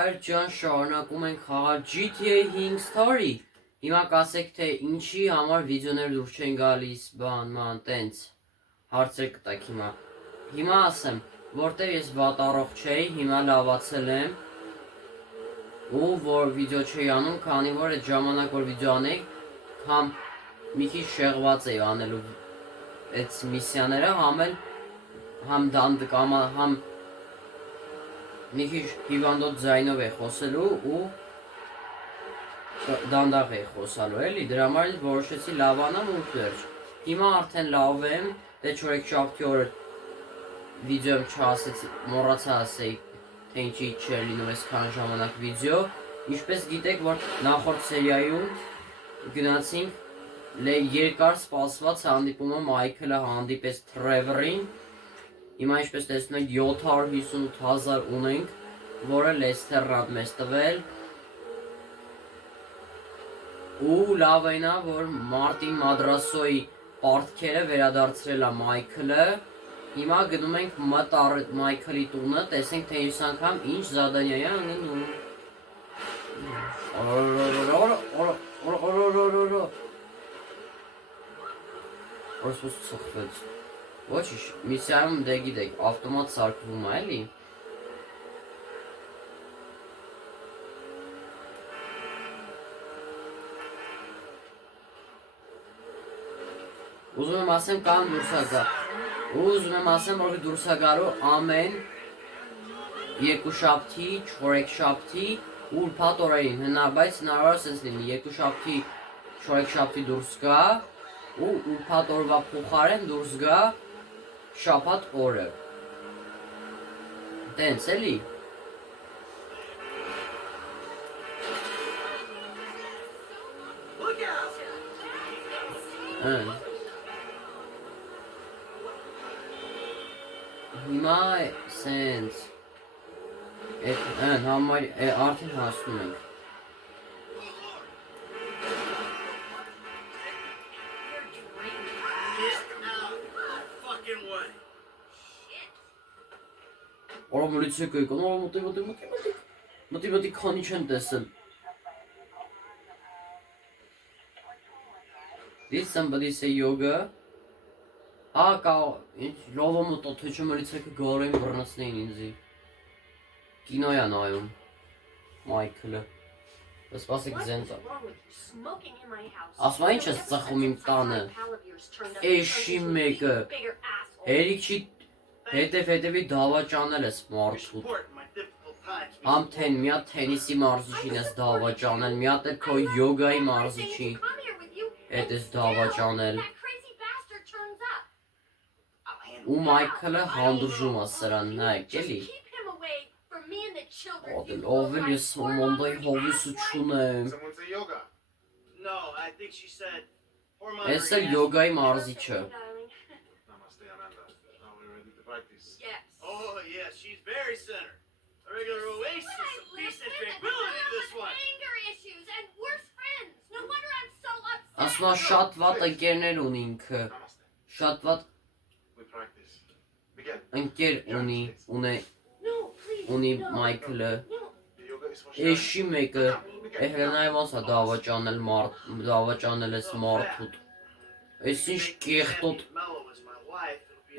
Հայր ջան, շարունակում ենք խաղալ GTA 5 Story։ Հիմա կասեք, թե ինչի համար վիդեոներ դուր չեն գալիս, ման, տենց հարցեր կտակ հիմա։ Հիմա ասեմ, որտեղ ես վատառող չէի, հիմա լավացել եմ ու որ վիդեո չէի անում, քանի որ այդ ժամանակ որ վիդեո անեի, համ մի քիչ շեղված էի անելու այդ միսիաները, համ դանդիկ, համ մի քիչ հիվանդոտ ձայնով է խոսելու ու դանդաղ է խոսալու էլի, դրա համար որոշեցի լավանամ ու վերջ։ Հիմա արդեն լավ եմ, դե չորեքշաբթի օրը վիդեոյում չասեցի, մոռացա ասեի, թե ինչի չէր լինում այսքան ժամանակ վիդեո։ Ինչպես գիտեք, որ նախորդ սերիայում գնացինք երկար սպասված հանդիպումը Մայքլը հանդիպեց Թրևորին։ Հիմա ինչպես տեսնում եք 758,000 ունենք, որը Լեսթերն մեզ տվել։ Ու լավ այնա, որ Մարտին Մադրասոյի պարտքերը վերադարձրել է Մայքլը։ Հիմա գնում ենք Մայքլի տունը, տեսենք թե այս անգամ ինչ զադանյա է անում։ Որսպես ծխվեց։ Ոչիշ, միսիայում դե գիտեք, ավտոմատ սարքվում է, էլի։ Ուզում եմ ասեմ կամ դուրսա գա։ Ուզում եմ ասեմ, որ դուրսա գալու ամեն երկուշաբթի, չորեքշաբթի ու ուրբաթ օրերին, բայց հնարավոր է սենց լինի, երկուշաբթի, չորեքշաբթի դուրս գա ու ուրբաթ օրվա փոխարեն դուրս գա շաբաթ օրը։ Տենց էլի։ Հիմա սենց համար արդեն հասնում ենք։ Օրա մլիցեք եկան, մոտի քանի չեն տեսել։ Did somebody say yoga? Լավա մտա, թե չէ մլիցեքը գարային բռնացնեին ինձի։ Կինոյ է նայում Մայքլը։ Սպասեք ձենձ։ Ասմա ինչ ես ծխում իմ տանը։ Էշի մեկը։ Հերիք չի հետևի դավաճանել ես մարդուտ։ Համ մի հատ թենիսի մարզիչին ես դավաճանել, մի հատ էլ քո յոգայի մարզիչի հետ ես դավաճանել։ Ու Մայքլը հանդուրժում է սրան, նայեք էլի։ Ով էլ ես մոնդայի հովիսը չունեմ։ Ես էլ յոգայի մարզիչը։ Ասմա շատ վատ ընկերներ ունի ինքը, շատ վատ ընկեր ունի Մայքլը, էշի մեկը, հելնայ ոնց է դավաճանել ես մարդուտ, ես ինչ կեղտոտ,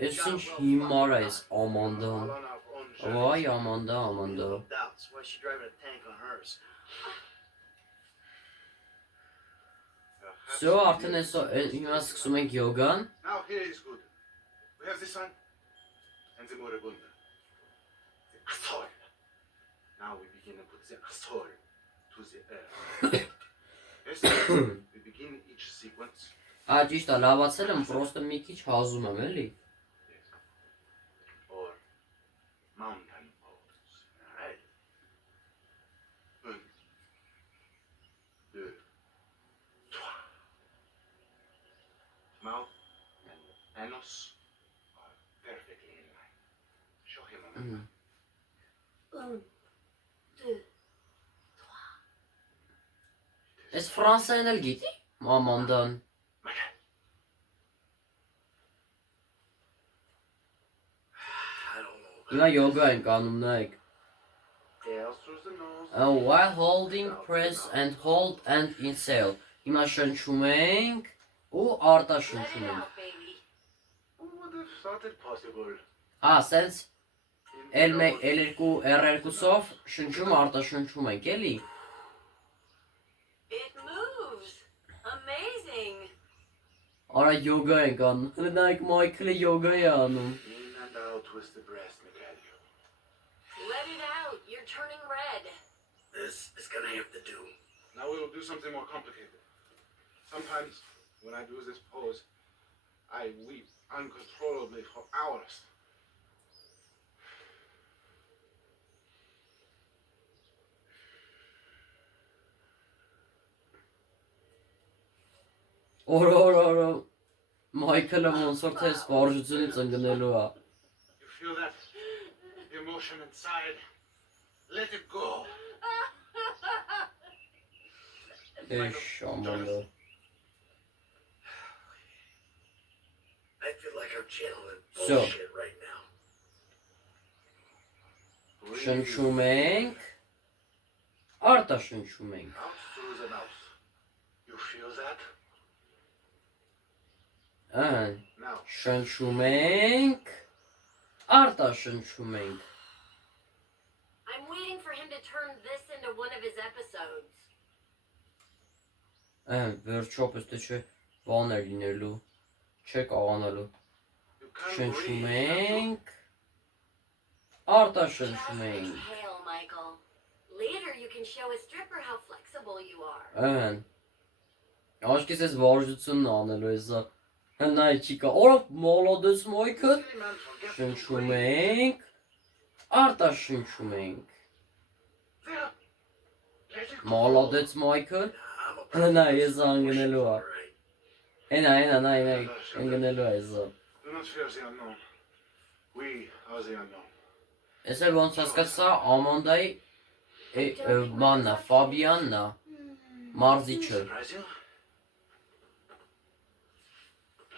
ես ինչ հիմար է ես Ամանդան, վայ Ամանդա։ Սո արդեն հիմա սկսում ենք յոգան։ And the moribunda. The asshole. Now we begin to put the asshole to the air. Yes, we begin each sequence. Ճիշտ է, լավացել եմ, պրոստը մի քիչ հազում եմ, էլի։ Or mountain pose. Right. 1, 2, 3. Mouth and anus. Ես ֆրանսերեն էլ գիտի, Ամանդան։ Հիմա յոգա ենք անում, նայեք։ While holding, press and hold and inhale. Հիմա շնչում ենք ու Let արտաշնչում it ենք։ out, baby. Who would have thought it possible? Սենց L2 R2-ով շնչում արտաշնչում ենք, էլի։ It moves. Amazing. Արա յոգա ենք անում։ Նայեք Մայքլը յոգա է անում։ In and out with the breath, Mikhail. Let it out. You're turning red. This is gonna have to do. Now we will do something more complicated. Sometimes, when I do this pose, I weep uncontrollably for hours. Օր Մայքլը ոնց որ թե սպարժությունից ընկնելու է։ You feel that emotion inside? Let it go. Էշ ամալը։ I feel like I'm channeling So. bullshit right now. Շնչում ենք, արտաշնչում ենք։ Out through the mouth. You feel that? Now, Շնչում ենք, արտաշնչում ենք։ I'm waiting for him to turn this into one of his episodes. Վերջապես թե չէ բան է լինելու, չէ կարողանալու։ you can't Շնչում breathe. ենք, արտաշնչում Just ենք։ exhale, Michael. Later you can show a stripper how flexible you are. Աշկիս ես վարժությունն անելու ես։ Նայ չիկա, օրա մոլոդես Մայքլ։ Silly man, forget to Շնչում breathe. ենք, արտաշնչում ենք։ There. Let it go. Մոլոդեց Մայքլ։ I'm a Նայ ես անգնելու է։ right. Նայ, անգնելու է ես։ Do not fear the unknown. We are the unknown. Ես էլ ոնց հասկացա Ամանդայի բանն է, Ֆաբիանն է, մարզիչը։ Surprise you?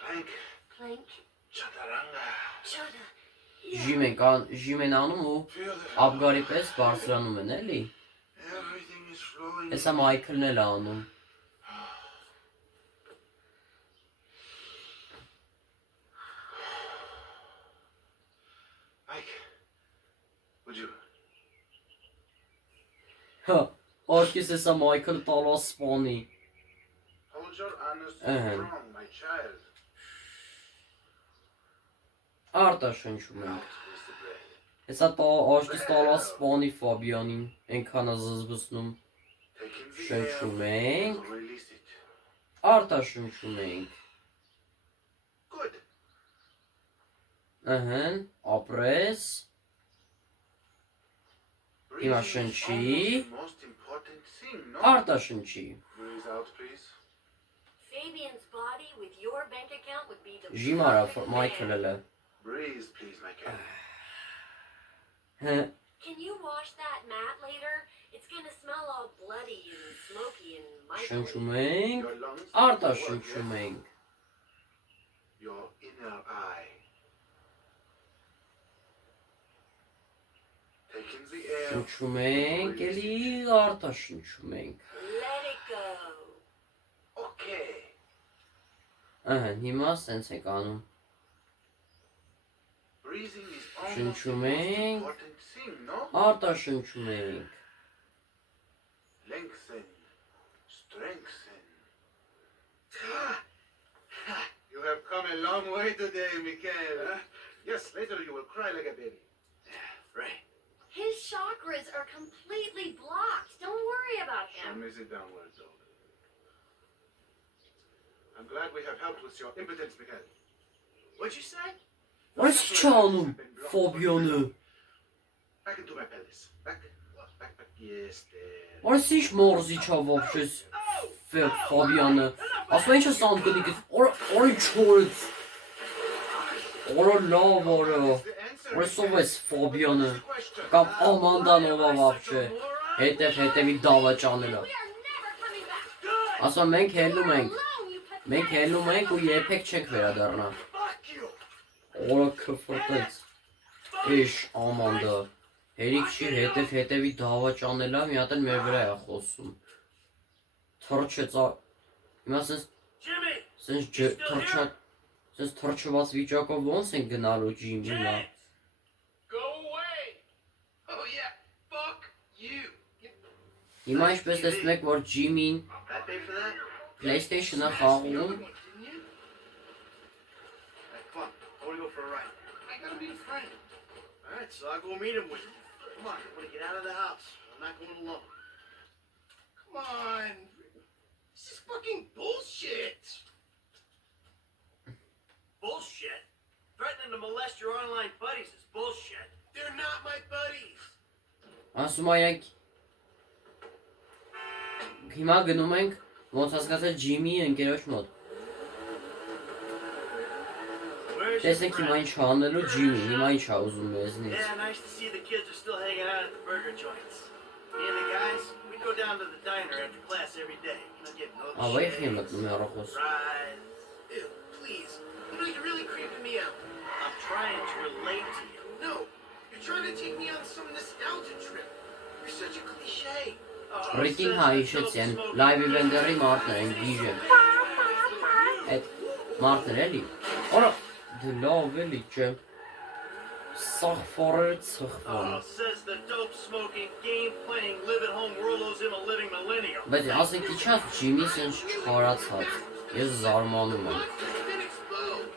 Plank. Plank. Chaturanga. Chota. Ժիմ են անում ու Feel the աբգարի պես բարձրանում են, էլի։ Everything is flowing. Հեսա Մայքլն էլ է անում։ Mike, would you? Հա, աշկիս հեսա Մայքլը տալա սպանի։ Hold your honest Uh-huh. strong, my child. Արտաշնչում ենք։ Out with the breath. Հեսա աշկիս տալա սպանի Ֆաբիանին, ենքան է զզվսնում։ Take in the Շնչում air. ենք, Release it. արտաշնչում ենք։ Good. Ապրես, Breathing is շնչի, almost the most important thing, no? արտաշնչի։ Breathe out, please. Fabian's body with your bank account would be the Ժիմ արա perfect Մայքլը man. լը։ Breathe, please, my cat. Can you wash that mat later? It's gonna smell all bloody and smoky and Շնչում Michael-y. ենք, Your lungs. արտաշնչում ենք։ Your inner eye. Take in the air. Շնչում ենք, էլի արտաշնչում ենք։ Let it go. Okay. Հիմա սենց ենք անում։ Breathing is almost the Շնչում most ենք, important thing, no? արտաշնչում ենք։ Lengthen. Strengthen. You have come a long way today, Mikhail. Huh? Yes, later you will cry like a baby. Right. His chakras are completely blocked. Don't worry about Show him. me the downward dog. I'm glad we have helped with your impotence, Mikhail. What'd you say? Այս չանում, Ֆաբիանը։ Back into my pelvis. Back. Back. Yes, there. Այս ինչ մարզիչ է вообще Ֆաբիանը։ Ասում ինչ ես անգնիկ, օրը չորից։ Օրը լավ օրը։ Որսով ես Ֆաբիանը։ Կամ Ամանդանովա вообще։ Հետևի դավաճանելը։ We are never coming back. Ասում մենք հելնում ենք։ Alone, you Մենք pathetic. հելնում ենք ու երբեք չենք վերադառնա։ Fuck you. Օրը քֆրտեց։ Էշ Ամանդա։ Հերիք չի հետևի դավաճանելա մի հատ էլ մեր վրա է խոսում։ Թռչեց հիմա սենց թռչված վիճակով ոնց են գնալու ջիմ հիմա։ Հիմա ինչպես տեսնում եք, որ ջիմին PlayStation-ը խաղում Alright, so I'll go meet him with you. Come on, I want to get out of the house. I'm not going alone. Come on. This is fucking bullshit. Bullshit? Threatening to molest your online buddies is bullshit. They're not my buddies. ասում այնք հիմա գնում ենք ոնց հասկացել ջիմի ընկերոջ մոտ։ Տեսեք հիմա ինչ անելու ջիմի, հիմա ինչ ա ուզում մեզնից։ Yeah, nice to see the kids are still hanging out at the burger joints. Me and the guys, we go down to the diner after class every day. You know, get Ավայ milkshakes, մտնում հեռախոս։ fries. Ew, please. You know, you're really creeping me out. I'm trying to relate to you. No, you're trying to take me on some nostalgia trip. You're such a cliche. Ռիկին հա հիշեցի են լայվ իվենտերի մարդներ են գիժեն։ Այդ մարդներ էլի։ Օրա դե լավ էլի չէ։ Սաղ ֆորերը ծխվում։ Says the dope smoking, game playing, live at home worldos in a living millennial. Բայց ասենք իչած ջիմի սենց չխարացած։ Ես զարմանում եմ։ Been exposed.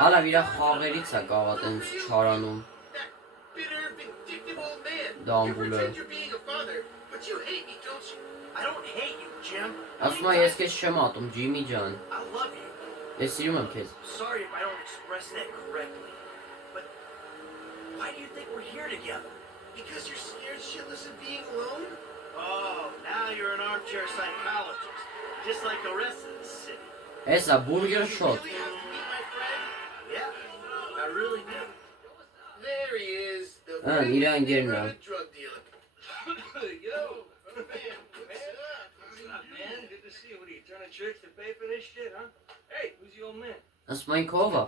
Հալա իրա խաղերից է կաղա տենց չարանում։ That bitter, vindictive old man. Dumb You boy. pretend you're being a father, but you hate me, don't you? I don't hate you, Jim. Ասում եմ ես քեզ չեմ ատում ջիմի ջան։ I love you. Ես սիրում եմ քեզ։ Sorry if I don't express that correctly. But why do you think we're here together? Because you're scared shitless of being alone? Oh, now you're an armchair psychologist. Just like the rest of the city. Էսա բուրգեր You շոտ։ really have to meet my friend? Yeah, I really do. There he is. The Ah, big Iran gelin neighborhood lan. drug dealer. Yo, Man, what's up? what's up, man? Good to see you. What are you turning tricks to pay for this shit, huh? Hey, who's the old man? Ասում եմ ով է։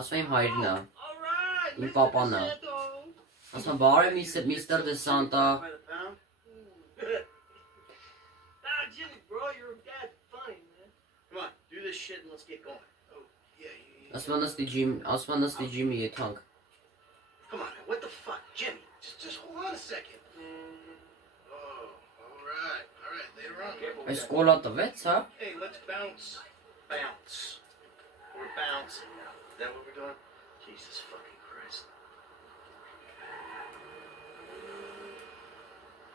Ասում եմ հայրն է։ All right. Իմ պապան է։ Ասում եմ բարև միստր դե Սանտա։ By the pound? Nah, Jimmy, bro, you're a dad. Funny, man. Come on, do this shit and let's get going. Oh, yeah, Ասում եմ նստի ջիմի եթանք։ Come on, man. What the fuck, Jimmy? just hold on a second. Oh, all right, later on. Այս կոլա տվեց, հա։ Hey, let's bounce. Bounce. We're bouncing now. Is that what we're doing? Jesus fucking Christ.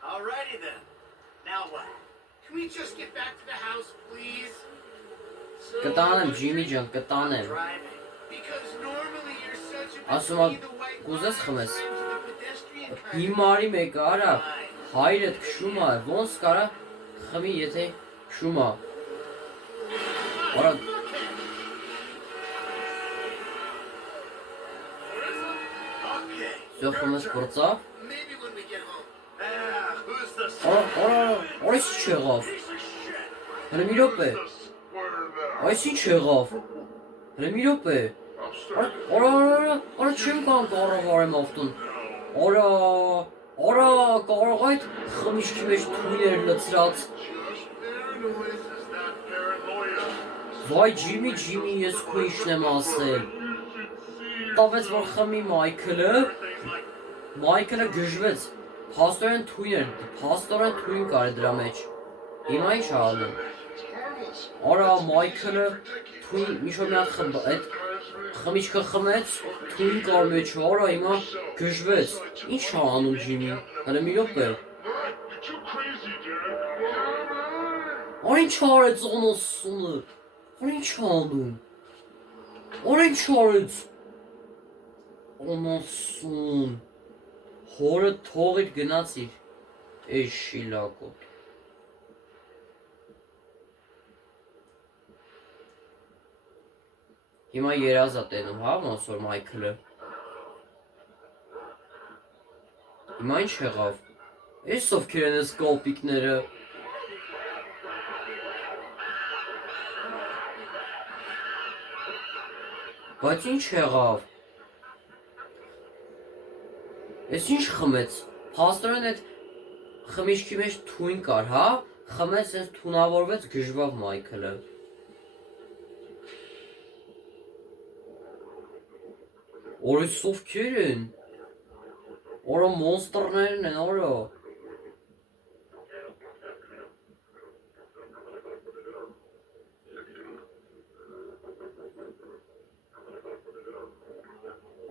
Alrighty then. Now what? Can we just get back to the house, please? So, Կտանեմ ջիմի ջան, կտանեմ։ Driving. Because normally you're such a Ասում եմ, կուզես խմես։ Հիմարի մեկը արա, հայրդ քշում է, ոնց կարա խմի, եթե քշում է։ Արա Okay. Всё խմես բրծա։ Maybe when we get home. Who's the Այս ինչ եղավ։ piece of shit? Հələ մի րոպե։ Այս ինչ եղավ։ Հələ մի րոպե։ Արա չեմ կարող կառավարեմ ավտոն։ Արա կարող այդ խմիչքի մեջ թույներ լցրած։ Վայ ջիմի, ես քո ինչն եմ ասել։ Տավեց որ խմի Մայքլը գժվեց։ Փաստորեն թույն կար դրա մեջ։ Հիմա ինչ անում։ Արա Մայքլը թույն միշտ մի հատ այդ խմիչքը խմեց, թույն կար մեջ, արա հիմա գժվեց։ Ինչ անում ջիմին։ Հələ մի րոպե։ Արա ինչ արեց անասունը։ Արա ինչ անում։ Արա ինչ արեց։ Անասուն։ Հորը թողիր գնացիր։ Էй շիլակո։ Հիմա երազ է տենում, հա, ոնց որ Մայքլը։ Հիմա ինչ եղավ։ Էս ովքեր են այս կոլպիկները։ Բայց ինչ եղավ։ Էս ինչ խմեց։ Փաստորեն այդ խմիչքի մեջ թույն կար, հա։ Խմեց, այս թունավորվեց, գժվավ Մայքլը։ Օրը սովքեր են։ Օրը մոնստերներն են, օրը։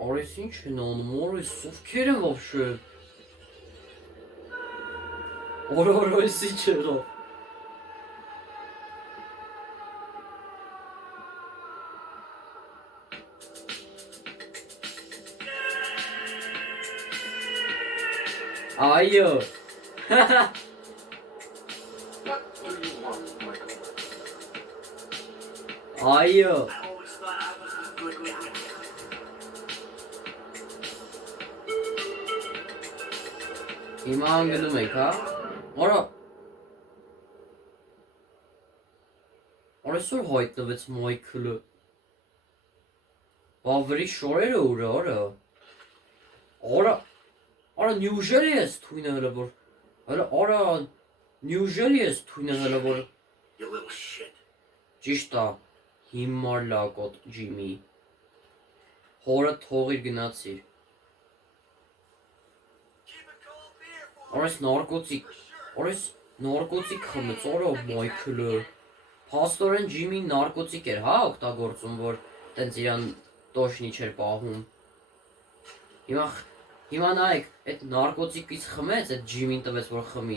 Օրես ինչ են անում, օրես սովքեր են вообще։ Օրես ինչ եղավ։ Այո։ What do you want, Michael? Այո։ I always thought I was a good guy. Հիմա անգնում եք, հա։ Արա։ Այսօր հայտնվեց Մայքլը։ Բավրի շորերը ուրա, արա։ Արա, неужели ես թույնը հələ որ։ Արա, неужели ես թույնը հələ որ։ You little shit. Ճիշտ է, հիմար լակոտ Ջիմի։ Հորը թողիր գնացիր։ Keep a cold beer for Օրես նարկոտիկ, օրես նարկոտիկ խմեց, օրա Մայքլը։ Փաստորեն Ջիմին նարկոտիկ էր, հա, օգտագործում, որ տենց իրան տոշնի չէր պահում։ Հիմա նայեք, այդ նարկոտիկից խմեց, այդ Ջիմին տվեց, որ խմի։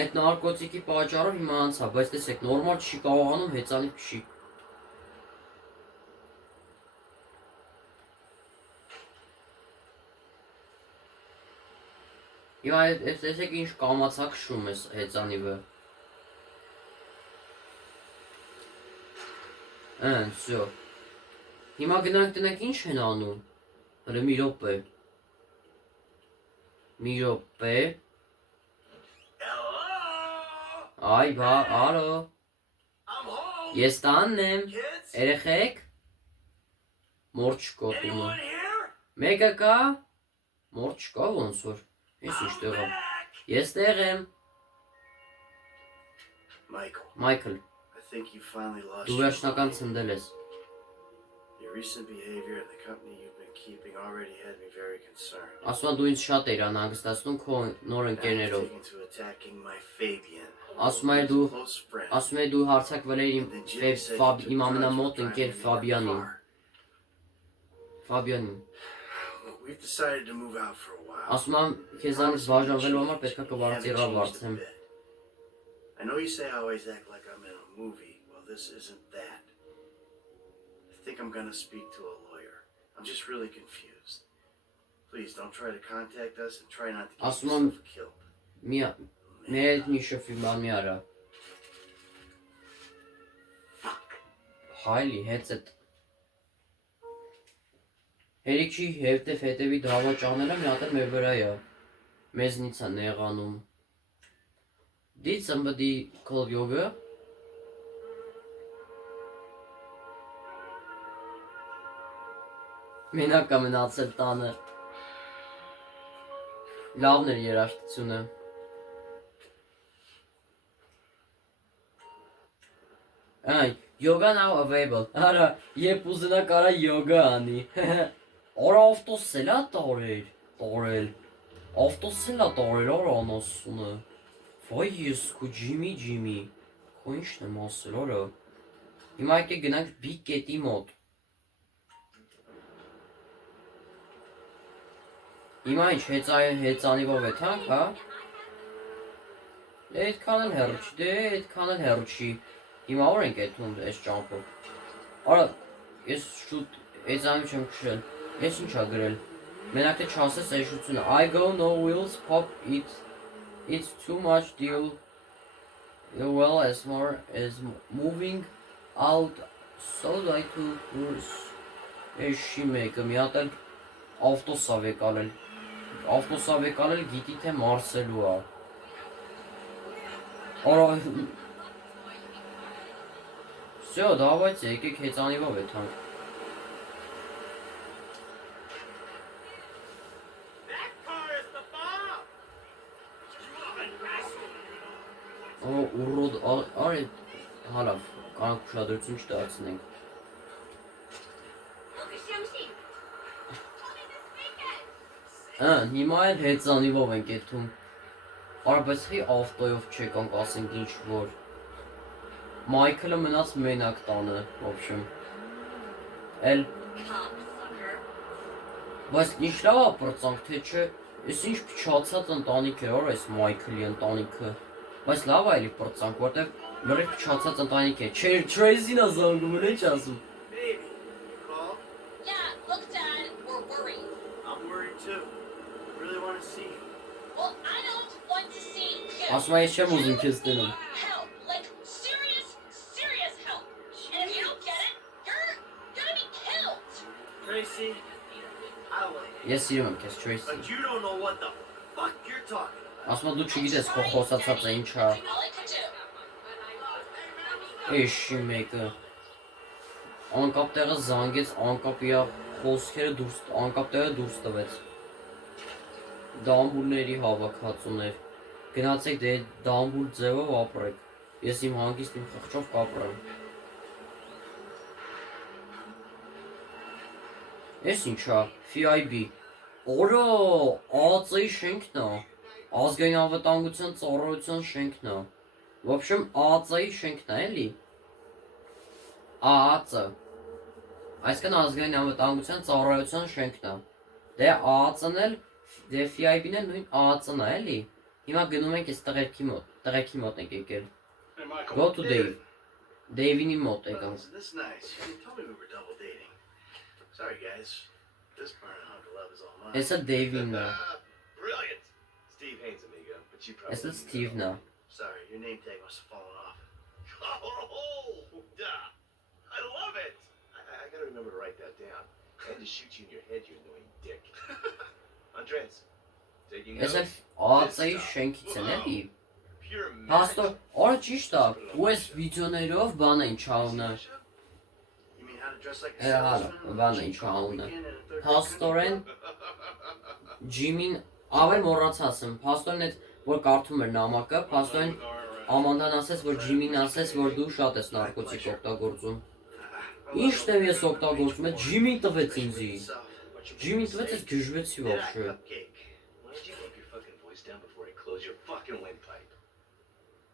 Այդ նարկոտիկի պատճառով հիմա անցա, բայց տեսեք, նորմալ չի կարողանում հեծանիվ չի։ Հիմա տեսեք ինչ կամացակ շում ես հեծանիվը։ Всё։ Հիմա գնանք տնենք ինչ են անում։ Հələ մի րոպե։ Մի րոպե։ Hello! Այ բա, ալո։ I'm home. Ես տանն եմ։ Kids? Երեխեք։ Մոր չկա տունը։ Anyone here? Մեկը կա։ Մոր չկա ոնց որ։ Ես ինչ տեղ եմ։ back. Ես տեղ եմ։ Michael, Մայքլ, I think you finally lost դու your վերջնական mind. ցնդել ես։ Your recent behavior and the company you've been keeping already had me very concerned. Ասում դու ինձ շատ էիր անհանգստացնում քո նոր Now you've ընկերներով։ taken to attacking my Fabian. Ասում էր His դու close friend. ասում էր դու հարցակվել էր And then Jimmy said you took իմ drugs ամենամոտ while ընկեր driving in your Ֆաբիանին։ car. Ֆաբիանին։ We've decided to move out for a while. Ասում եմ քեզանից բաժանվելու համար պետք է We haven't կվարտիռա changed a վարձեմ։ bit. I know you say I always act like I'm in a movie. Well, this isn't that. I think I'm gonna speak to a lawyer. I'm just really confused. Please don't try to contact us and try not to get Ասում եմ yourself killed. մեր հետ մի շփվի բան մի արա։ Հայլի headset։ Հերիքի հետևի դավաճանելը մի հատ մեր վրա է։ Մեզնից է նեղանում։ Did somebody call yoga? Մենակ է մնացել տանը։ Լավն էր երաժշտությունը։ Ay, yoga now available. Արա, երբ ուզենա կարա yoga անի։ Արա ավտոսել է տարել։ Ավտոսել է տարել, արա անասունը։ Վայ ես քո Ջիմի։ Քո ինչն եմ ասել, արա։ Հիմա եկեք գնանք Big Cat-ի մոտ։ Հիմա ինչ հեծանիվով է թանք, հա։ Այդքան էլ հեռու չի, Հիմա որ ենք այդում այս ճամփով։ Արա, ես շուտ հեծանիվ չեմ քշել։ Ես ինչ ա գրել։ Մենակ թե չասես էշությունը։ I go no wheels pop it. It's too much deal. Well as more as moving out so like to Էշի մեկը մի հատ էլ ավտոսավ եկալել գիտի թե մարսելու է։ Արա Всё, давайте, եկեք հեծանիվով է թանք։ Ուրոդ արի հալավ կանք ուշադրություն չդարձնենք։ Look at Shamsi. Coming this weekend. Հիմա էլ հեծանիվով ենք եթում։ Արա բայց հի ավտոյով չեկանք ասենք ինչ որ։ Մայքլը մնաց մենակ տանը, в общем։ Էլ Cocksucker. բայց ինչ լավ է պրծանք թե չէ։ Էս ինչ փչացած ընտանիք է, օր այս Մայքլի ընտանիքը։ Բայց լավ է էլի պրծանք, որտեվ լրիվ փչացած ընտանիք է։ Չէ, Tracy-ն է զանգում, ինչ ասում։ Baby, you called? Yeah, look, Dad, we're worried. I'm worried too. I really want to see you. Well, I don't want to see you. Ասում եմ ես չեմ ուզում քեզ դնում։ Help, like serious, serious help. And if you don't get it, you're gonna be killed. Tracy, I love you. Ես սիրում եմ քեզ, Tracy։ But you don't know what the fuck you're talking about. Ասում եմ դու չգիտես քո խոսացածը ինչ է։ All I could do. Էշի մեկը։ Անկապ տեղը զանգեց, անկապ իա խոսքերը անկապ տեղը դուրս տվեց։ Դամբուրների հավաքածուներ։ Գնացեք դե դամբուր ձևով ապրեք։ Ես իմ հանգիստ իմ խղճով կապրեմ։ Էս ինչա, FIB։ Օրո, ԱԱԾ-ի շենքն է։ Ազգային անվտանգության ծառայության շենքն է։ В общем, ԱԱԾ-ի շենքն է, էլի։ ԱԱԾ։ Այսինքն ազգային անվտանգության ծառայության շենքն է։ Դե ԱԱԾ-ն էլ, դե FIB-ն էլ նույն ԱԱԾ-ն է, էլի։ Հիմա գնում ենք այս տղերքի մոտ ենք եկել։ Hey, Michael. Go to Dave. Dave-ի մոտ եկանք։ Listen, this is nice. You told me we were double dating. Sorry, guys. This burning hunk of love is all mine. Էսը Dave-ին է։ Brilliant. Steve Haynes, amigo. But you probably. Էսը Steve-ն է։ Sorry, your name tag must have fallen off. Oh, duh. I love it. I gotta remember to write that down. And to shoot you in your head, you annoying dick. Andres, taking Էսը notes. ԱԱԾ-ի շենքից են, էլի։ Pure Հաստո, magic. արա ճիշտ է, ու այս վիդեոներով բան են չանունը։ You mean how to dress like a Yeah, salesman? բանը Cheap ինչ on the անունը։ weekend in a third Փաստորեն Ջիմին ավել մոռաց ասեմ, փաստորեն այդ որ կարդում էր նամակը, փաստորեն Ամանդան ասեց, որ Ջիմին ասեց, որ դու շատ ես նարկոտիկ օգտագործում։ Ինչն եմ ես օգտագործում, այդ Ջիմին տվեց ինձի։ Ջիմին տվեց, ես գժվեցի That вообще։ cupcake. Why don't you keep your fucking voice down before I close your fucking windpipe?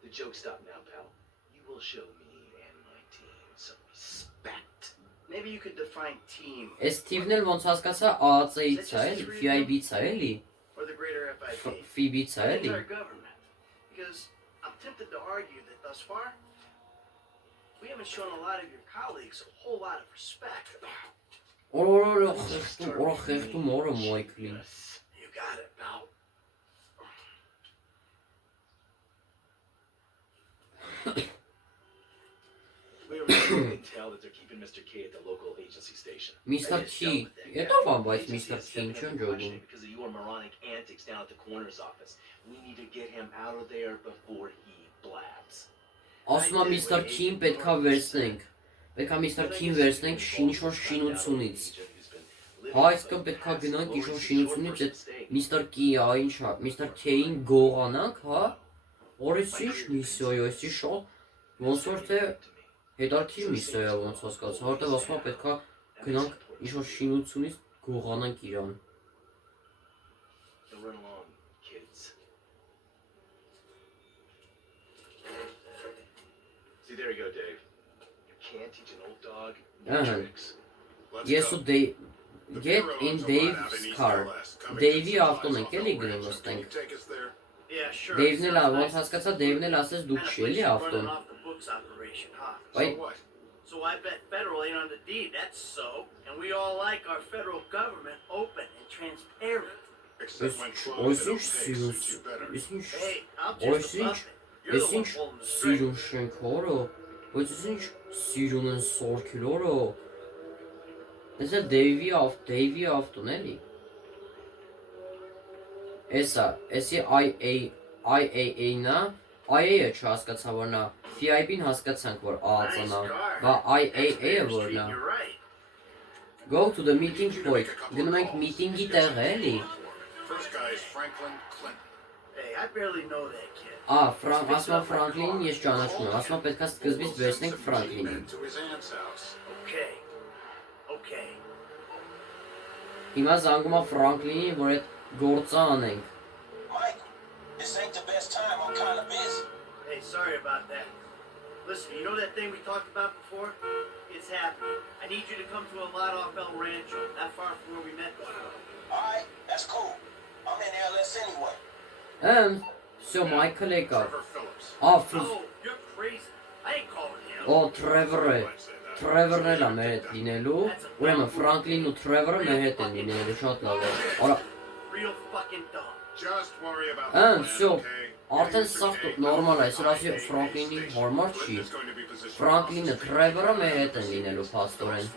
The joke stopped now, pal. You will show me and my team some respect. Maybe you could define team Այս Steve-ն էլ ոնց հասկացա ԱԱՑ-ից է, էլի, FIB-ից է, էլի, or the greater FIB. FIB-ից է, It's էլի։ our government. Because I'm tempted to argue that thus far, we haven't shown a lot of your colleagues a whole lot of respect. Օրը խեղտում օրը Մայքլին։ Yes. You got it, pal. We can tell that they're keeping Mr. K at the local agency station. Mr. K, հետո բան բայց Mr. K-ն չեն ջոգում։ Because of your moronic antics down at the coroner's office. We need to get him out of there before he blabs. Ասում եմ Mr. K-ին պետքա վերցնենք։ Պետքա Mr. K-ին վերցնենք ինչ-որ շինությունից։ Հա, այսքան պետքա գնանք ինչ-որ շինությունից այդ Mr. K-ը, ինչա, Mr. K-ին գողանանք, հա։ Որից ինչ միսիա է, այսի շատ ոնց որ թե հետարքիր միսիա է ոնց հասկացա, որտեղ ասում եմ պետքա գնանք ինչ-որ շինությունից գողանանք իրան։ So run along, kids. See, there you go, Dave. You can't teach an old dog new tricks. Ես ու get in Dave's car. Dave-ի ավտոն ենք էլի գնում նստենք։ Yeah, sure. Dave-ն էլ sounds ոնց nice. հասկացա, Dave-ն էլ ասեց դուք Kind of չի էլի place running ավտոն։ off the books operation, huh? Wait. So I bet federal ain't on the deed, that's so. And we all like our federal government open and transparent. Այսինչ սիրուն, այսինչ Hey, I'm Oi, just a Sinch. puppet. You're the one Այսինչ pulling the սիրուն strings. շենք օրը, բայց այսինչ սիրուն են սորքել օրը։ Էսա Dave-ի ավտոն էլի։ Էսա, էսի IAA-ն է, IA-ը չհասկացա որ նա, FIB-ն հասկացանք որ ԱԱՑ-ն է, բա IAA-ը որն է։ You're right. Go to the meeting point, գնում ենք միտինգի տեղը էլի։ First guy is Franklin Clinton. Hey, I barely know that kid. ասմա Ֆրանկլինին ես ճանաչում եմ, ասմա պետքա սկզբից վերցնենք Ֆրանկլինին։ To his aunt's house. Okay. Okay. Հիմա զանգում է Ֆրանկլինին, որ այդ գործը անենք։ Mike, this ain't the best time. I'm kind of busy. Hey, sorry about that. Listen, you know that thing we talked about before? It's happening. I need you to come to a lot off El Rancho, not far from where we met before. All right, that's cool. I'm in LS anyway. Всё, Մայքլ եկավ։ Trevor Phillips. Oh, you're crazy. I ain't calling him. Trevor է։ Trevor-ն էլ է մեր հետ լինելու։ Ուրեմն Ֆրանկլինն ու Trevor-ը մեր հետ են լինելու, շատ լավ է։ Արա, Real fucking dumb. Just worry about всё, okay? արդեն սա նորմալ է, այսօր ասի Ֆրանկլինի համար չի։ Ֆրանկլինը Trevor-ը մեր հետ են լինելու փաստորեն։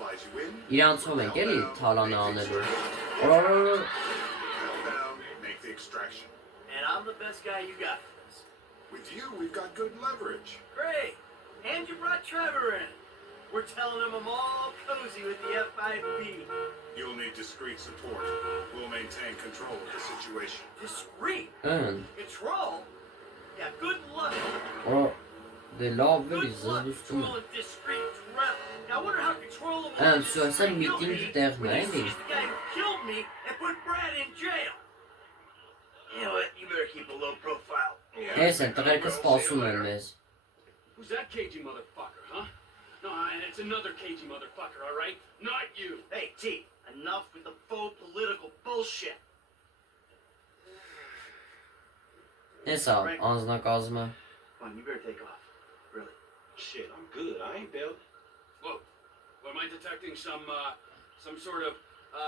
Իրանցով ենք էլի թալանը անելու։ Down, make the extraction. And I'm the best guy you got for this. With you, we've got good leverage. Great. And you brought Trevor in. We're telling him I'm all cozy with the F5B. You'll need discreet support. We'll maintain control of the situation. Discreet. Control? Yeah, good luck. Արա, դե լավ Good էլի luck զզվիստում է։ controlling discreet Trevor. Now I wonder how controllable Всё, այսօր միտինգ տեղն է էլի։ He's the guy who killed me and put Brad in jail. You know what? You better keep a low profile. Էս են, տղերքը սպասում են մեզ։ Who's that cagey motherfucker, huh? No, and it's another cagey motherfucker, all right? Not you. Hey, T, enough with the faux political bullshit. Էս է անձնակազմը։ Come on, you better take off. Really. Shit, I'm good. I ain't bailed. Whoa. What, am I detecting some sort of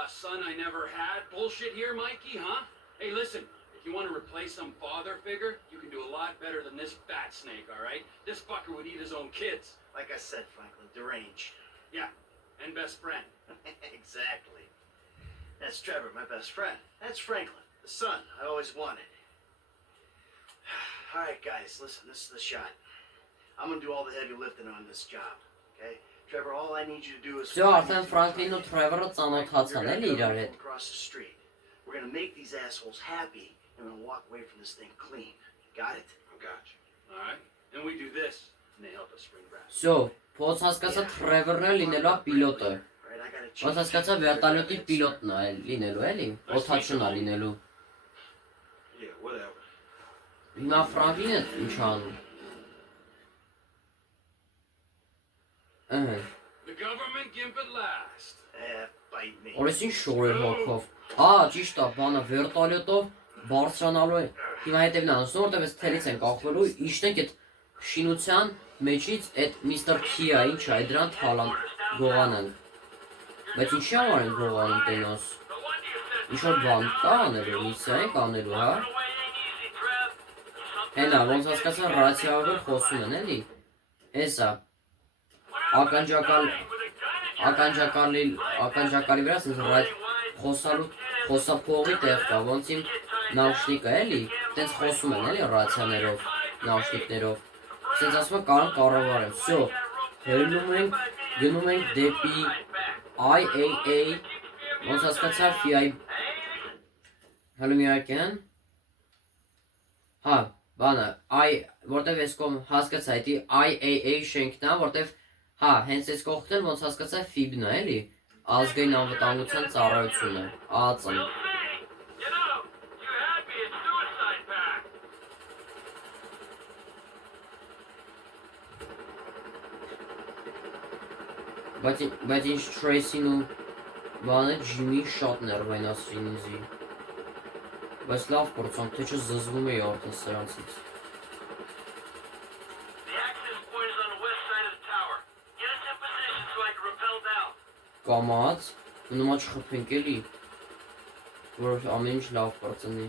son I never had bullshit here, Mikey, huh? Hey, listen, if you want to replace some father figure, you can do a lot better than this bat snake, all right? This fucker would eat his own kids. Like I said, Franklin, deranged. Yeah, and best friend. Exactly. That's Trevor, my best friend. That's Franklin, the son I always wanted. All right, guys, listen, this is the shot. I'm gonna do all the heavy lifting on this job, okay? Trevor, all I need you to do is... Всё, արդեն Ֆրանկլինն ու Trevor-ը ծանոթացան էլի իրար հետ։ Across the street. We're gonna make these assholes happy, and we're gonna walk away from this thing clean. Got it? I got you. All right? And we do this, and they help us bring Brad. Всё, փոց հասկացա Trevor-ն էլ լինելու է պիլոտը։ Right, I gotta Ոնց հասկացա վերտալյոտի պիլոտն է լինելու էլի, օթաչուն է լինելու։ Yeah, whatever. Հիմա Ֆրանկլինը ինչ անում։ The government gimp at last. Bite me. Օրես ինչ շոր է հոգով։ Ճիշտ է, բանը վերտալյոտով բարձրանալու է։ Հիմա հետևն անցնում, որտեղ էս թելից են կախվելու, իջնենք այդ շինության մեջից այդ Mr. Kia, ինչ է, դրան թալան գողանանք։ Բայց ինչի համար են գողանում տենոս։ Ինչ-որ բան կա անելու, միսիա ենք անելու, հա։ Հենա, ոնց հասկացա ռացիայով խոսում են, էլի։ Էսա։ Ականջակալի վրա սենց խոսափողի տեղ կա, ոնց իմ նաուշնիկը էլի, տենց խոսում են էլի ռացիաներով, նաուշնիկներով, սենց ասում է կարան կառավարեմ, всё, գնում ենք դեպի IAA, ոնց հասկացա FI, հալու միարկեն, հա, բանը, որտև ես կոմ հասկացա, այդի IAA շենքն է, որտև հա, հենց ես կողքն ոնց հասկացա FIB-ն է, էլի, ազգային անվտանգության ծառայությունը, ԱԱԾ-ն։ Բայց ինչ Tracy-ն ու բանը Jimmy շատ ներվային ասին ինձի։ Բայց լավ փորձանք, թե չէ զզվում էի արդեն սրանցից։ Կամած, ու նոմա չխփենք էլի, որ ամեն ինչ լավ պարծնի։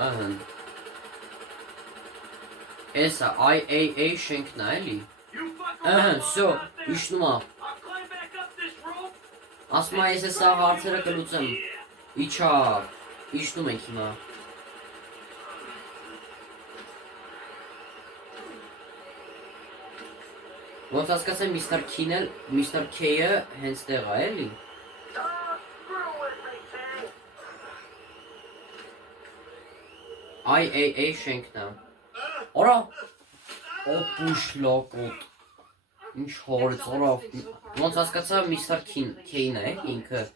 Ահն։ Էսա IAA շենքն է էլի։ Всё, իջնում է։ Ասում է ես սա հարցերը կլուծեմ։ Իչավ, իջնում ենք հիմա։ Ոնց հասկացեմ Mr. K-ը հենց տեղ է, էլի։ IAA շենքն է։ Օրա, օպուշ լոկոտ։ Ինչ հորից, օրա, ոնց հասկացա Mr. K-ն է, ինքը։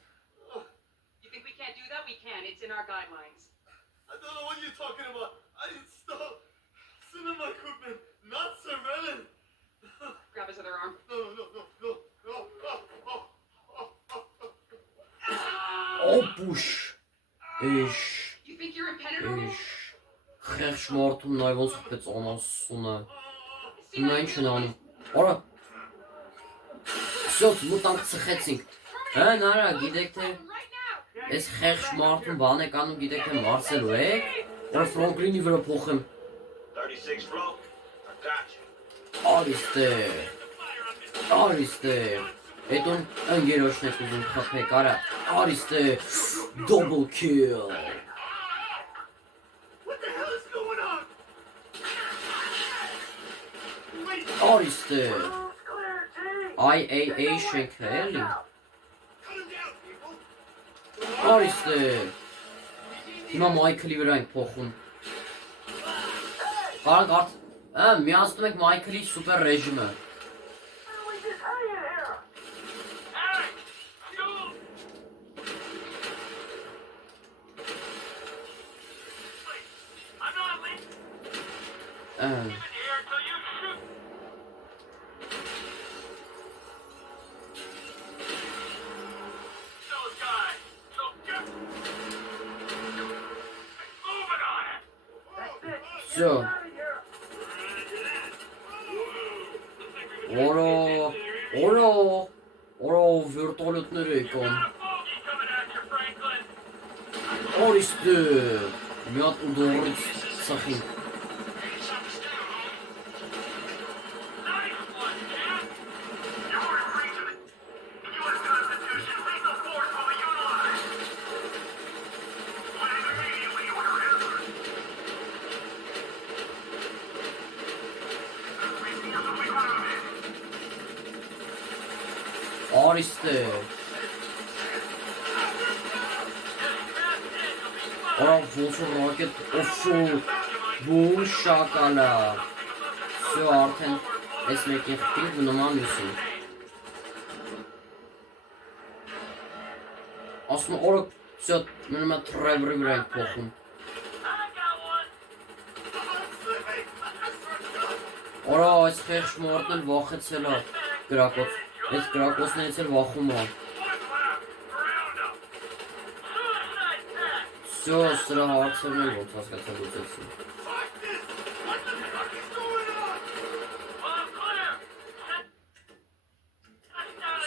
You think we can't do that? We can. It's in our guidelines. I don't know what you're talking about. I installed cinema equipment, not surveillance. Grab his other arm. No. Օպուշ։ Էշ, You think you're impenetrable? էշ։ Խեղճ մարդուն նայ ոնց ուպես անասունը։ Հիմա ինչ են անում։ Օրա։ Всё, մուտանք ծխեցինք։ Հա, նարա, գիտեք թե այս խեղճ մարդուն բան եք անում, գիտեք թե մարսելու եք։ Օր Ֆրանկլինի վրա փոխեմ։ 36 Flo, I got you. Արիստե։ Հետո ընկերոջն եք ուզում խփեք, արա։ Արիստե, double kill։ What the hell is going on? Wait, Արիստե։ IAA շենքը էլի։ cut him down, people. Արիստե։ Հիմա Մայքլի վրա ենք փոխում։ Կարանք միացնում ենք Մայքլի սուպեր ռեժիմը։ Всё. Օրո, վիրտուալետներ եկան։ Արիստե, մի հատ ուդորից սխինք։ Արիստե։ Օրա ոնց որ ռոկետ օֆշո բում շակալա։ Всё, արդեն այս մեկին խփինք մնում է մյուսին։ Ասում օրա, всё, մնում է Թրևորի վրա ենք փոխում։ Օրա, այս խեղճ մարդն էլ վախեցել է գրակոց։ Այս գրակոցներից էլ վախում է։ Всё, սրա հարցերն էլ ոնց հասկացա լուծեցին։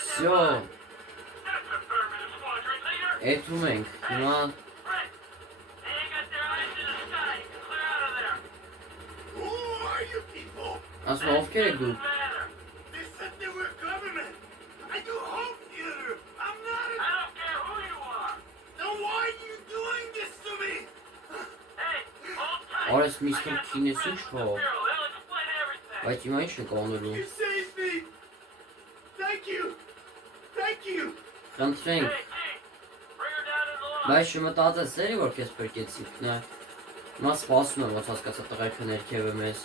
Всё։ Էթում ենք, հիմա ասում ովքեր եք դուք։ They said they were government. I do home theater. I'm not a... I don't care who you are. Then why are you doing this to me? Hey, hold tight. Արես Mr. K-ն ինչ հո։ They'll explain everything. Բայց հիմա ինչ ենք անելու։ You saved me. Thank you. Thank you. Խնդրենք։ Bring her down to the line. Բայց չմտածես էլի որ քեզ բրկեցիք, նա։ Հիմա սպասում եմ, ոնց հասկացա տղերքը ներքև է մեզ։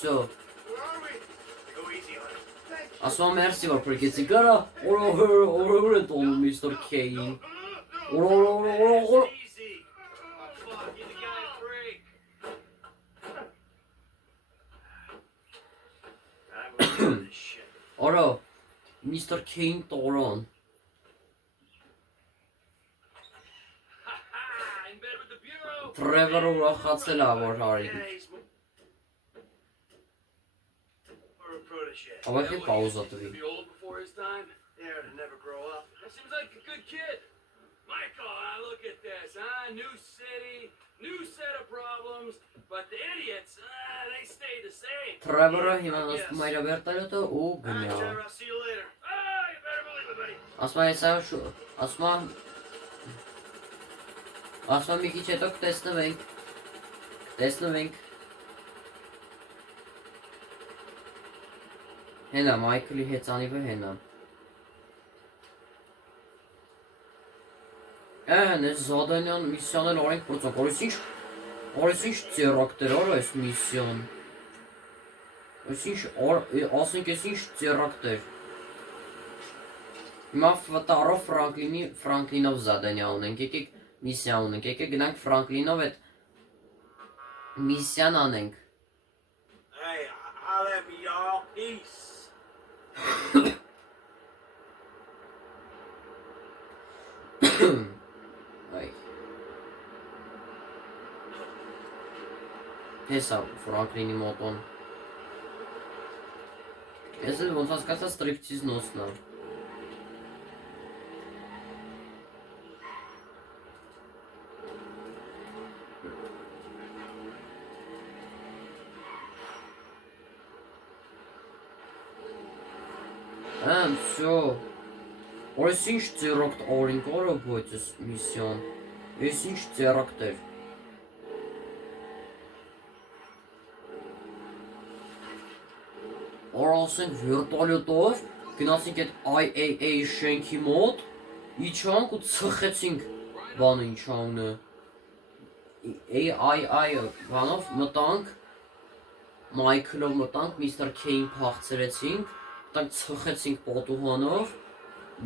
Всё։ Where are we? Go easy on him. Thank you. Ասում մերսի որ բրկեցիք, արա, օր է տոնում Mr. K-ին։ Օր։ Easy. Fuck, give the guy a break. I'm over this shit. Արա, Mr. K-ին տորան։ In bed with the bureau. Trevor-ը ուրախացել է որ հարին։ Yeah, he's or a protege. Ավակի պաուզա տվի։ Be old before his time. Yeah, to never grow up. That seems like a good kid. Michael, now look at this, huh? New city, New set of problems, but the idiots, they stay the same. Trevor-ը հիմա ասում է իր վերտալյոտը ու All right, գնա։ Trevor, I'll see you later. Oh, you better believe it, buddy. Ասում է հեսա ասում է մի քիչ հետո կտեսնվենք։ Հենա Մայքլի հեծանիվը հենա։ Այս զադանյան միսիանել արենք պրոցակ, արես ինչ ծերակտեր արա այս միսիան։ Ասենք ես ինչ ծերակտեր։ Հիմա վտարով Ֆրանկլինով զադանյա ունենք, եկեք միսիա ունենք, եկեք գնանք Ֆրանկլինով այդ միսիան անենք։ Hey, holla at me, y'all. Peace. Այ։ Հեսա Ֆրանկլինի մոտոն։ Ես էլ ոնց հասկացա ստրիպտիզնոցն է։ Всё. Այս ինչ ծերակտ արինք արա բայց այս միսիան։ Այս ինչ ծերակտ էր։ Արա ասենք վերտալյոտով գնացինք այդ IAA շենքի մոտ, իջանք ու ծխեցինք բանը ինչ անունը։ AI բանով մտանք, Մայքլով մտանք, Միսթր Քեյին փախցրեցինք, մտանք ծխեցինք պատուհանով,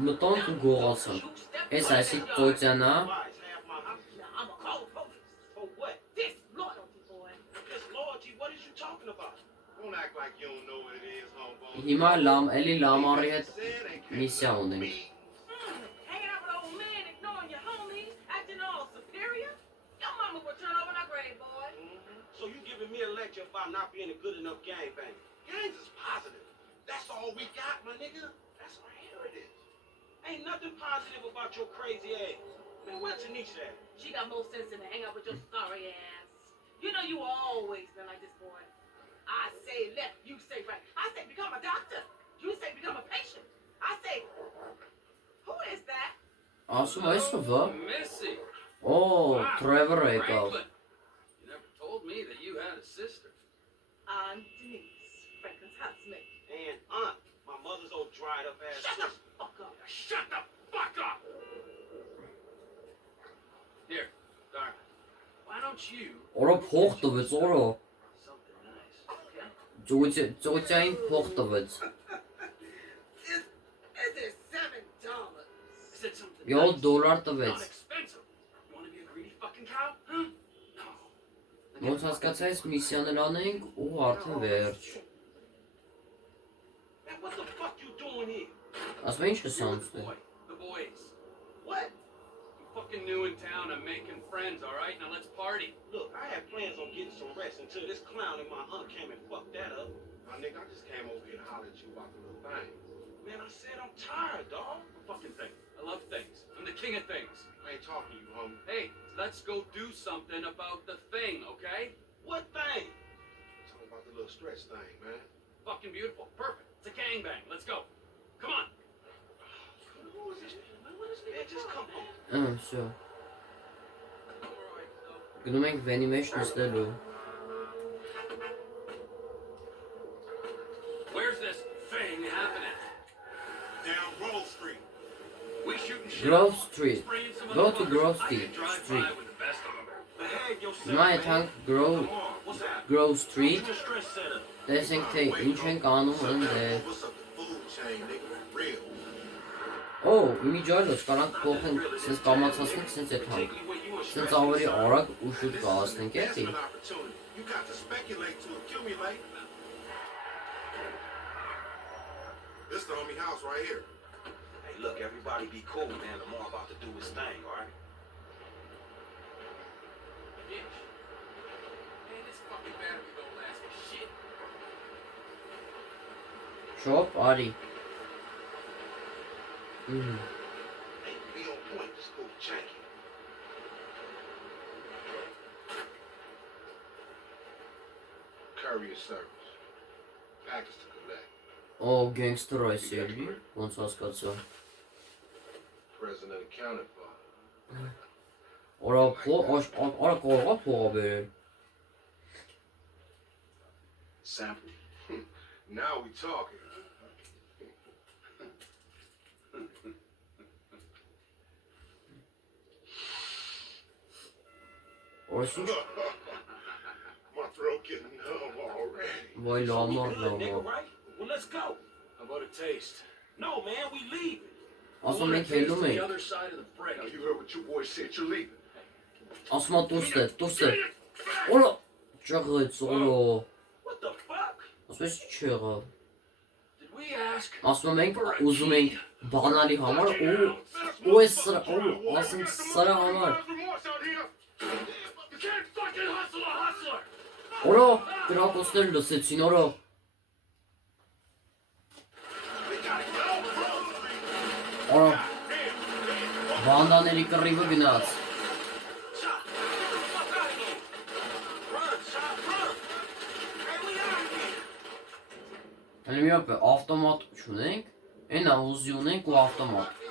մտանք ու գողացանք։ Այս այսի ծոցյանա։ I'm a call the police. For what? Disloyalty, boy. Disloyalty? What is you talking about? Don't act like you don't know what it is, homeboy. Հիմա էլի լամարի հետ միսիա ունենք։ Hanging out with old men, ignoring your homies, acting all superior. Your mama will turn over her grave, boy. So you giving me a lecture about not being a good enough gangbanger? Gangs is positive. That's all we got, my nigga. That's our heritage. Ain't nothing positive about your crazy ass. Man, where's Tanisha at? She got more sense than to hang out with your sorry ass. You know you always been like this, boy. I say left, you say right. I say become a doctor. You say become a patient. I say, who is that? Ասում այս ո՞վ է։ Missy. Օ, Trevor-ը եկավ։ Franklin. You never told me that you had a sister. I'm Denise, Franklin's housemate. And Aunt, my mother's old dried up ass. Shut the sister. fuck up. Shut the fuck up! Here, darling. Why don't you Արա փող տվեց, արա։ something nice, okay? Ծոցյային փող տվեց։ Is it $7? I said something $7 nice. Not տվեց։ expensive. You wanna be a greedy fucking cow? Huh? No. Ոնց հասկացա այս միսիաներ անենք ու արդեն վերջ։ Man, what the fuck you doing here? Ասում է ինչ You're with կսանցնի։ the boy, the boys. What? You fucking new in town. I'm making friends, all right? Now let's party. Look, I had plans on getting some rest until this clown in my hunt came and fucked that up. My nigga, I just came over here to holler at you about the little thing. Man, I said I'm tired, dog. Fucking thing. I love things. I'm the king of things. I ain't talking to you, homie. Hey, let's go do something about the thing, okay? What thing? Talking about the little stretch thing, man. Fucking beautiful. Perfect. It's a gangbang. Let's go. Come on. Who is this? Man, just come home. Всё։ Գնում ենք վենի մեջ նստելու։ Where's this thing happening? Down Grove Street. We shooting shit. Grove Street։ Spraying some Go to motherfuckers? Grove I can drive Street. by with the best of them. Behave yourself, Հիմա man. եթանք Come on, what's that? Grove Street, What's your stress center? տեսենք թե ինչ ենք անում այնտեղ։ What's up the food chain, nigga? Real. Օ, իմիջիալոց կարանք փոխենք, sense կամացածնենք sense եթանք։ Particularly when you in Sense stress. ավելի արագ ու շուտ This is կհասնենք, an էլի։ investment opportunity. You got to speculate to accumulate. This is the homie house right here. Hey, look, everybody be cool, man. Lamar about to do his thing, all right? Bitch. Man, this fucking battery don't last for shit. Շոպ, արի։ Hey, be on point. Just go janky. Courier service. Access to collect. Օ, գենգստեր այս էլի, ոնց հասկացա։ President accounted for. Արա կարող է փողը բերել։ Sample. Now we talking. Ось ինչ, My throat getting numb already. վայ լամար Good, nigga, լամար։ right? Well, let's go. How about a taste? No, man, we leaving. Ասում ենք Taste հելում the ենք, other side of the break. Now you heard what your boy said. You're leaving. ասում է դուրս է, Օրա, ճղեց, օրա, What the fuck? ասում ես չի եղավ։ Did we ask? Ասում ենք, ուզում ենք բանալի համար ու այս սրա, ասենք սրա համար։ Remorse out here. You can't fucking hustle a hustler! Օրա, կրակոցներ լսեցին, օրա։ Օրա, բանդաների կռիվը գնաց։ Shot. Get the fuck out of here. Run, shot, run. Hey, we out of here. Հələ մի հապ ավտոմատ չունենք, ենա ուզի ունենք ու ավտոմատ։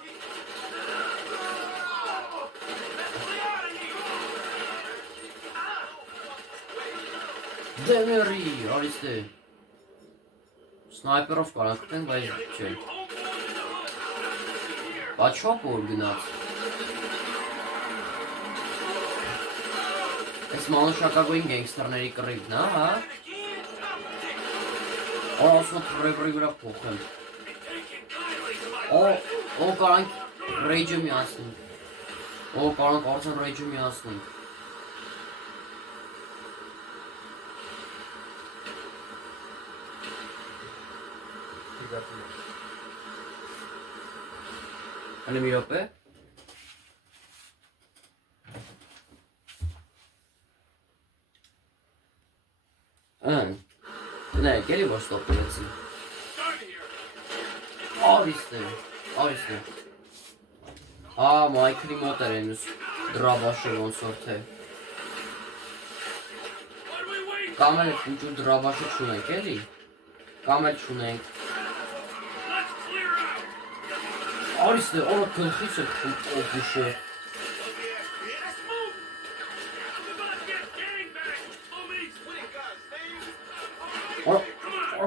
Դեմերի, արիստե։ Սնայպերով կարանքտեն, բայց չէ։ Բա չոք որ գնաց։ Այս մանուշակագույն գենգստերների կռիվն է, հա։ Օ, ասում թրևրի վրա փոխեմ։ Օ, կարանք ռեյջը միացնենք։ Օ, կարանք արդեն ռեյջը միացնենք։ Հələ մի րոպե։ Գնայք, էլի որ ստոպվեցին։ Արիստե։ Մայքլի մոտ էր ենուս դրաբաշը ոնց որ թե։ Կամ էլ պուջուր դրաբաշը չունենք, էլի։ Կամ էլ չունենք։ Արիստե, օրը գլխից է պուշը։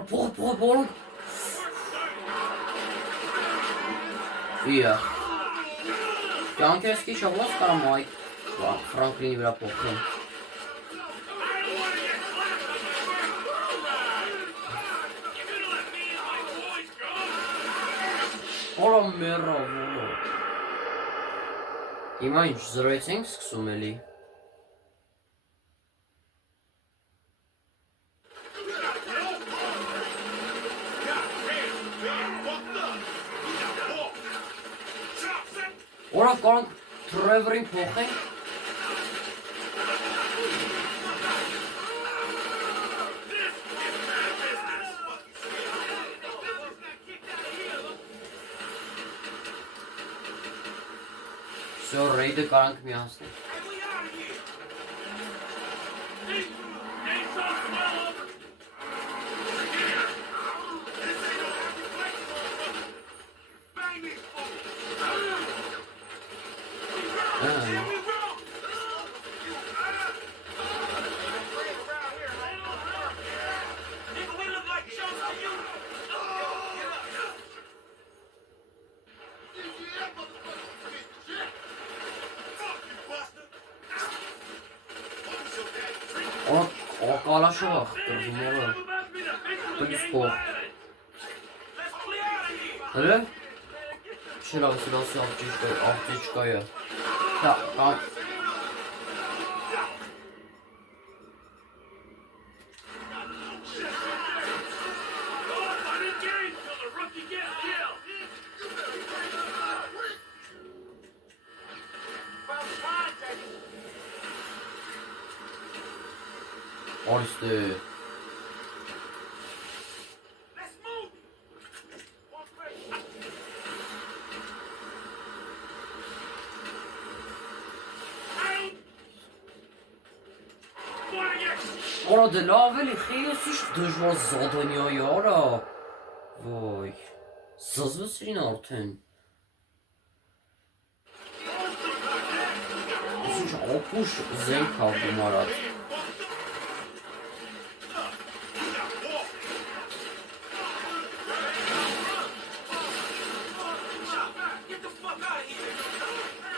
Փող։ Իա։ Կյանքես կի շողլոս կարամ Մայք Ֆրանկլինի վրա փոխեմ։ Օրա մեռավ, օրա։ Հիմա ինչ զրոյց ենք սկսում էլի։ Օրա կարանք Թրևրին փոխենք։ Всё, ռեյդը կարանք միացնենք։ Կալաշով ախ տրվում օրը։ Պլիս փող։ Հələ։ Շիրասի աղջիչկայը։ Հա, կամ։ Արիստե։ Արա դե լավ էլի, խես ինչ դժվար զադանյայի արա։ Ոյ, զզվեցրին արդեն։ Ինչ ապուշ զենք ա գումարած։ Get the fuck out of here!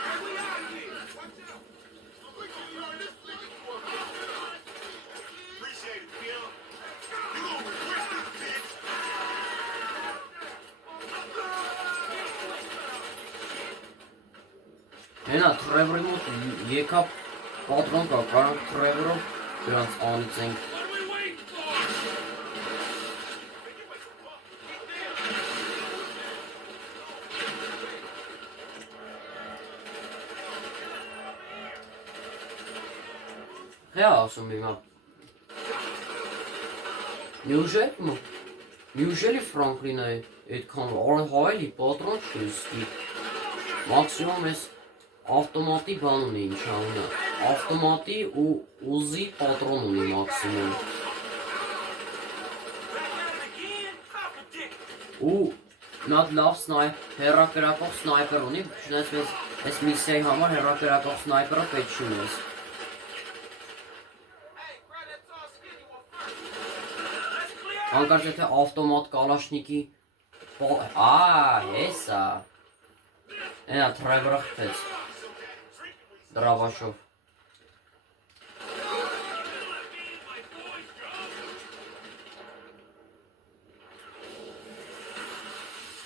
Hey, we out of here! Watch out! Appreciate it, Kim. You gonna regret this, bitch. Հենա Թրևորի մոտ եկավ պատրոն կա, կարանք Թրևորով դրանց անիծենք։ What are we waiting for? Հա ասում հիմա։ Неужели Ֆրանկլինը այդքան արհայելի պատրոն չի ստի։ Մաքսիմում էս ավտոմատի բան ունի ինչ անունը։ Ավտոմատի ու ուզի պատրոն ունի մաքսիմում։ Ու նա լավ հեռակրակող սնայպեր ունի, չնայած այս միսիայի համար հեռակրակող սնայպերը պետք չի ունես։ Հանկարծ եթե ավտոմատ կալաշնիկի հեսա Էնա Թրևորը խփեց դրավաշով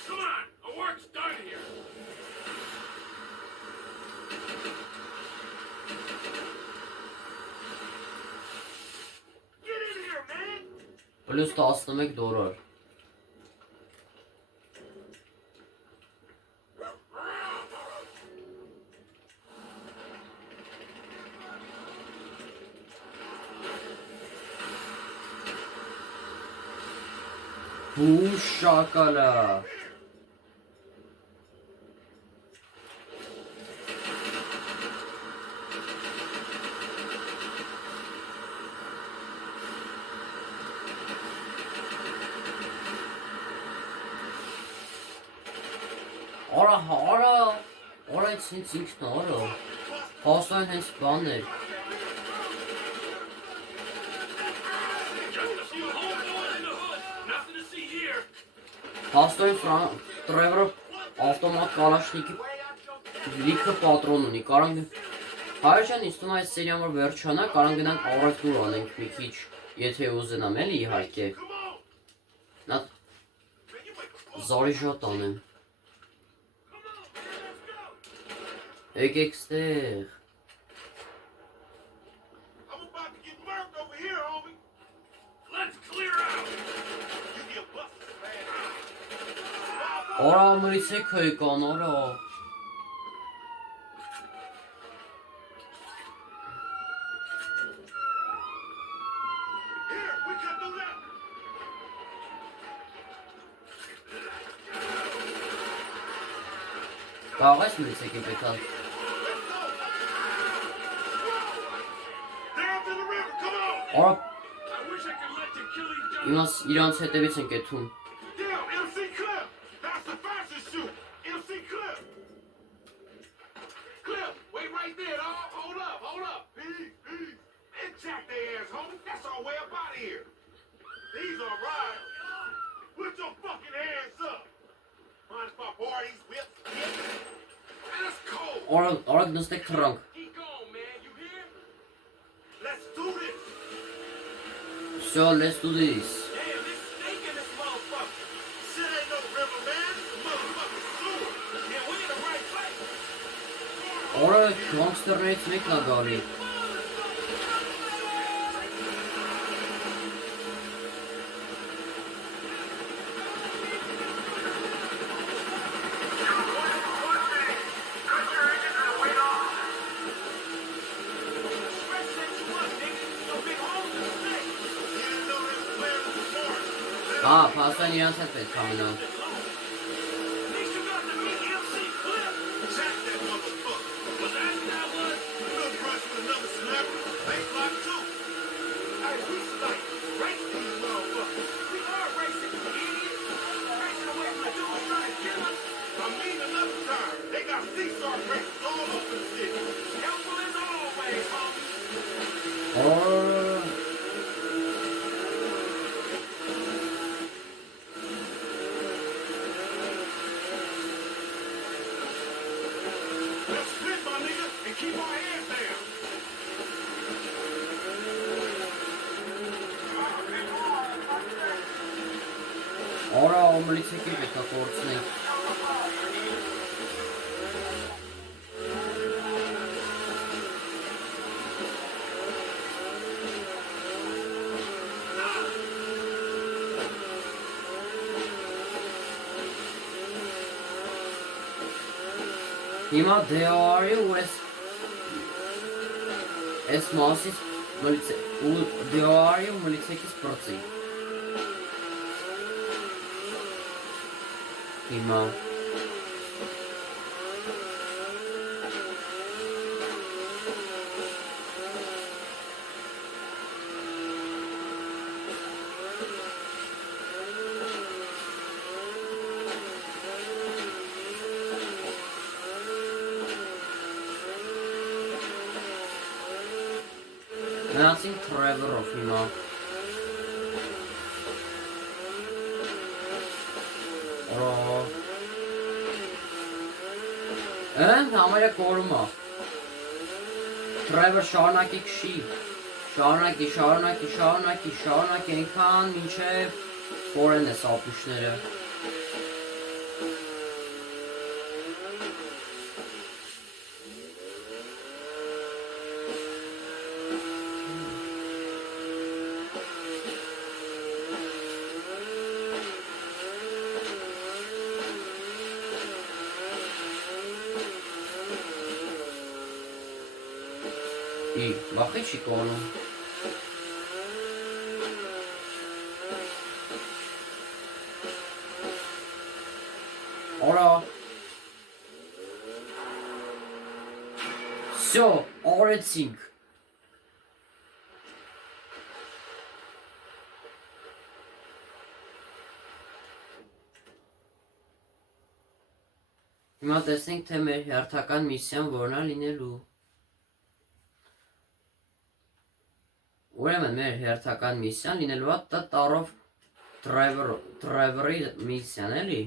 Come on, the work's done here. Get in here, man! Պլյուս 11 դոլար Հու շակալա Արա այդ հենց ինքն արա Հասան հենց բան էր Just a few homeboys in the hood. Nothing to see here. Հաստոյն Թրևորը ավտոմատ կալաշնիկի լիքը պատրոն ունի կարանք Հայրջան ինձ թվում է այս սերիան որ վերջանա կարանք գնանք առևտուր անենք մի քիչ եթե ուզենամ էլի իհարկե Նա զարիժատ անեմ Եկեք ստեղ I'm about to get murked over here, homie! Let's clear out. You get busted, man! Արա մրիցեք եկան արա Here, we can do that! Կարող ես մրիցեք եկան Down to the river, come on! Արա I wish I could let you kill each other. իրանց հետևից են կեթում Damn, MC Cliff! That's the fastest shoot! MC Cliff! Cliff, wait right there, dog! Hold up! Peace! And jack their ass, homie! That's our way up out of here! These are right! Put your fucking hands up! Mind if I borrow these whips? Man, it's cold! Արա նստեք թրանք Keep going, man, you hear? Let's do this! Всё, let's do this Damn, this snake in this motherfucker! Shit ain't no river, man! It's a motherfucking sewer! Yeah, we in the right place! Արա գանգստերներից մեկն է գալի Փաստան իրանց հետ պետք է մնալ Hey, we and keep our hands down. Արա ամլիցեկի պետք է կորցնենք։ Հիմա դեարի ու ես մասից ու դեարի ու մլիցեկից պրծի։ Հիմա Մնացին Թրևորով հիմա։ Համարյա կորում է։ Թրևոր շարունակի քշի։ Շարունակի այնքան մինչև կորեն ես ապուշները։ Բախի չի կորում։ Արա։ Всё, արեցինք։ Հիմա տեսնենք, թե մեր հերթական միսիան որն է լինելու։ Ուրեմն մեր հերթական միսիան լինելու է տարով Թրևորի միսիան էլի։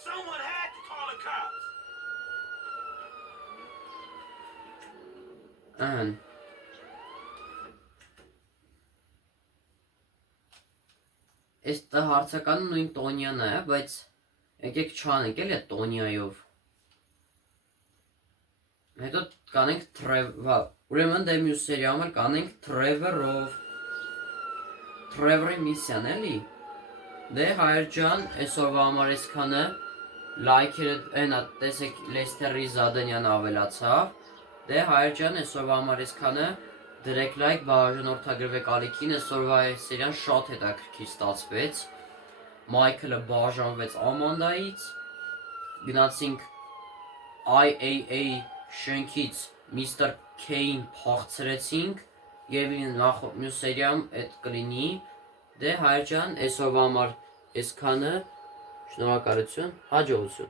Someone had to call the cops. Ահն։ Այս հարցականը նույն Տոնիան է, բայց եկեք չանենք էլի այդ Տոնիայով։ Հետո կանենք ուրեմն դե մյուս սերիայում էլ կանենք Թրևորով։ Թրևորի միսիան էլի։ Դե հայր ջան, այսօրվա համար այսքանը լայքերը այնա տեսեք Լեստերի Զադենյանը ավելացավ։ Դե հայր ջան, այսօրվա համար այսքանը դրեք լայք, բաժանորդագրվեք ալիքին, այսօրվա սերիան շատ հետաքրքիր ստացվեց։ Մայքլը բաժանվեց Ամանդայից, գնացինք IAA շենքից Միսթր Քեյին փախցրեցինք եւ մյուս սերիայում այդ կլինի։ Դե հայր ջան, այսօրվա համար այսքանը, շնորհակալություն, հաջողություն։